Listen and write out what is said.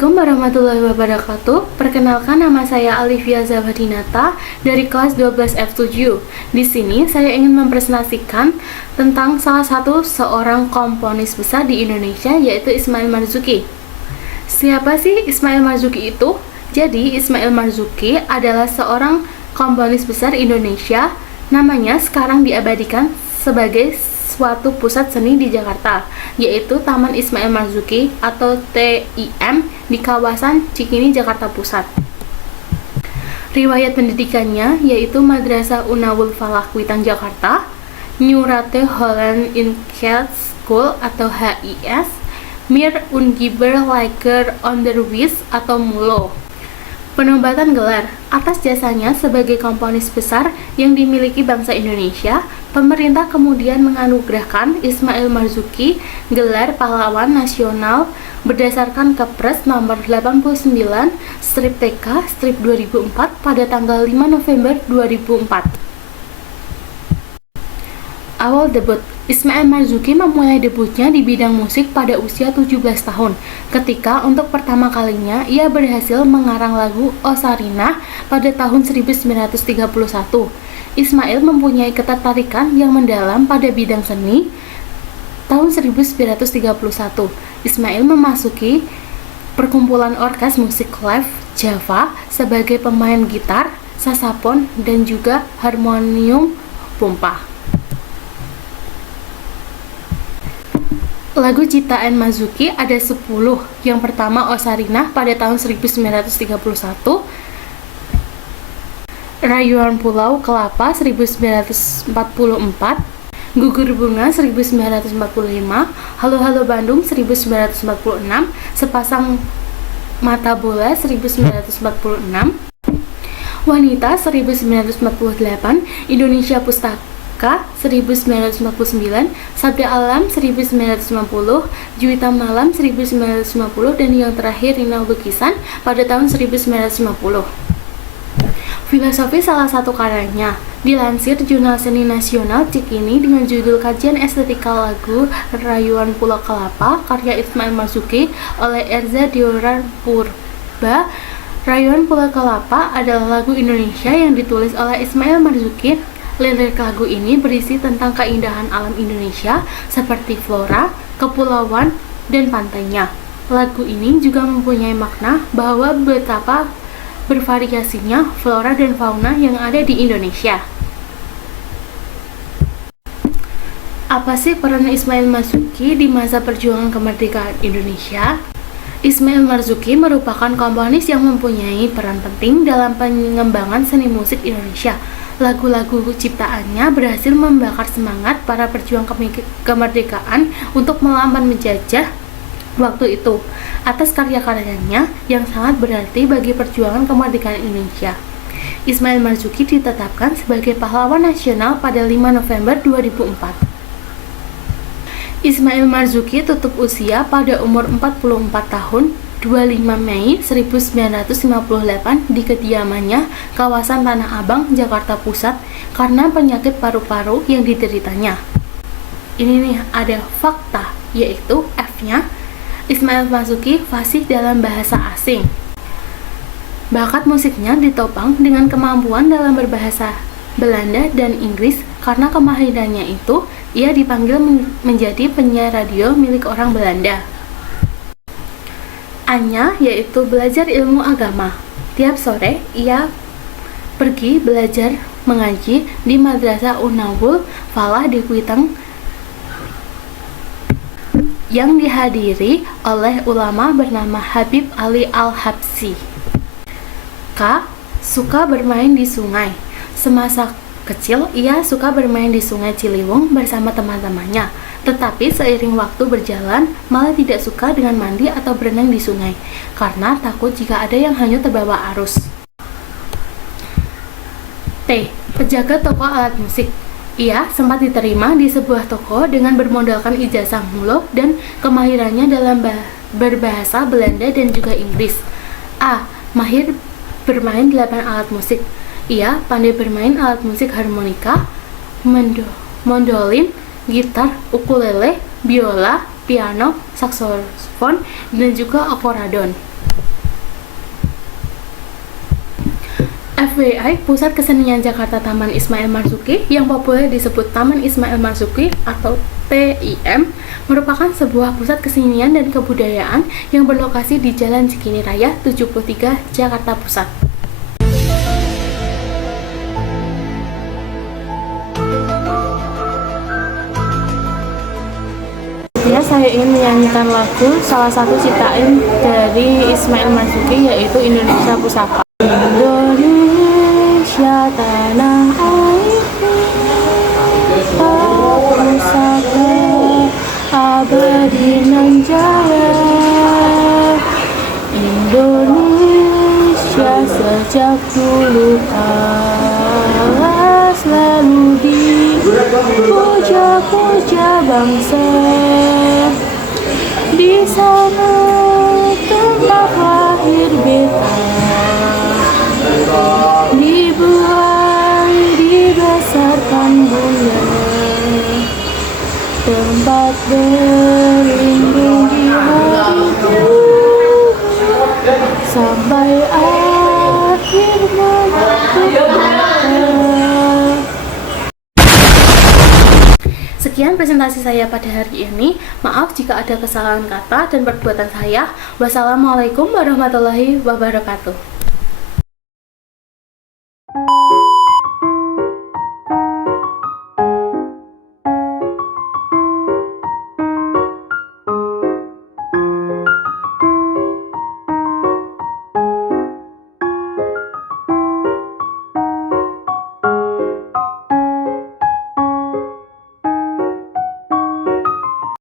Assalamualaikum warahmatullahi wabarakatuh. Perkenalkan, nama saya Alivia Zawahrinata dari kelas 12 F7. Di sini saya ingin mempresentasikan tentang salah satu seorang komponis besar di Indonesia, yaitu Ismail Marzuki. Siapa sih Ismail Marzuki itu? Jadi, Ismail Marzuki adalah seorang komponis besar Indonesia. Namanya sekarang diabadikan sebagai suatu pusat seni di Jakarta, yaitu Taman Ismail Marzuki atau TIM di kawasan Cikini, Jakarta Pusat. Riwayat pendidikannya yaitu Madrasah Unawul Falah Kuitang, Jakarta, New Rate Holland Incaat School atau HIS, Mir Ungiber Lager Onderwijs atau MULO. Penobatan gelar. Atas jasanya sebagai komponis besar yang dimiliki bangsa Indonesia, pemerintah kemudian menganugerahkan Ismail Marzuki gelar pahlawan nasional berdasarkan Kepres nomor 89/TK/2004 pada tanggal 5 November 2004. Awal debut. Ismail Marzuki memulai debutnya di bidang musik pada usia 17 tahun, ketika untuk pertama kalinya ia berhasil mengarang lagu O Sarinah pada tahun 1931. Ismail mempunyai ketertarikan yang mendalam pada bidang seni. Tahun 1931, Ismail memasuki perkumpulan orkes musik live Java sebagai pemain gitar, saksofon, dan juga harmonium pompa. Lagu ciptaan Marzuki ada 10. Yang pertama O Sarinah pada tahun 1931, Rayuan Pulau Kelapa 1944, Gugur Bunga 1945, Halo Halo Bandung 1946, Sepasang Mata Bola 1946, Wanita 1948, Indonesia Pustaka 1949, Sabda Alam 1950, Juwita Malam 1950, dan yang terakhir Rina Lukisan pada tahun 1950. Filosofi salah satu karyanya dilansir Jurnal Seni Nasional Cikini dengan judul Kajian Estetika Lagu Rayuan Pulau Kelapa karya Ismail Marzuki oleh Erza Diorar Purba. Rayuan Pulau Kelapa adalah lagu Indonesia yang ditulis oleh Ismail Marzuki. Lirik lagu ini berisi tentang keindahan alam Indonesia seperti flora, kepulauan, dan pantainya. Lagu ini juga mempunyai makna bahwa betapa bervariasinya flora dan fauna yang ada di Indonesia. Apa sih peran Ismail Marzuki di masa perjuangan kemerdekaan Indonesia? Ismail Marzuki merupakan komponis yang mempunyai peran penting dalam pengembangan seni musik Indonesia. Lagu-lagu ciptaannya berhasil membakar semangat para pejuang kemerdekaan untuk melawan menjajah waktu itu. Atas karya-karyanya yang sangat berarti bagi perjuangan kemerdekaan Indonesia, Ismail Marzuki ditetapkan sebagai pahlawan nasional pada 5 November 2004. Ismail Marzuki tutup usia pada umur 44 tahun 25 Mei 1958 di kediamannya kawasan Tanah Abang, Jakarta Pusat karena penyakit paru-paru yang dideritanya. Ini nih ada fakta, yaitu F-nya, Ismail Marzuki fasih dalam bahasa asing. Bakat musiknya ditopang dengan kemampuan dalam berbahasa Belanda dan Inggris. Karena kemahirannya itu, ia dipanggil menjadi penyiar radio milik orang Belanda. A-nya yaitu belajar ilmu agama. Tiap sore ia pergi belajar mengaji di Madrasah Unawul Falah di Kuitang yang dihadiri oleh ulama bernama Habib Ali Al-Habsyi. K. Suka bermain di sungai. Semasa kecil ia suka bermain di Sungai Ciliwung bersama teman-temannya. Tetapi seiring waktu berjalan, malah tidak suka dengan mandi atau berenang di sungai, karena takut jika ada yang hanyut terbawa arus. T. Penjaga toko alat musik. Ia sempat diterima di sebuah toko dengan bermodalkan ijazah MULO dan kemahirannya dalam berbahasa Belanda dan juga Inggris. A. Mahir bermain 8 alat musik. Ia pandai bermain alat musik harmonika, mandolin, gitar, ukulele, biola, piano, saksofon, dan juga akoradon. FYI, Pusat Kesenian Jakarta Taman Ismail Marzuki yang populer disebut Taman Ismail Marzuki atau TIM merupakan sebuah pusat kesenian dan kebudayaan yang berlokasi di Jalan Cikini Raya 73, Jakarta Pusat. Ya, saya ingin menyanyikan lagu salah satu ciptaan dari Ismail Marzuki, yaitu Indonesia Pusaka. Indonesia tanah airku, pusaka abadi nan jaya. Indonesia sejak dulu kala selalu dipuja-puja bangsa. Di sana tempat lahir beta, dibuang, dibesarkan bunda, tempat berlindung di hatiku sampai akhir menentukan. Sekian presentasi saya pada hari ini. Maaf jika ada kesalahan kata dan perbuatan saya. Wassalamualaikum warahmatullahi wabarakatuh.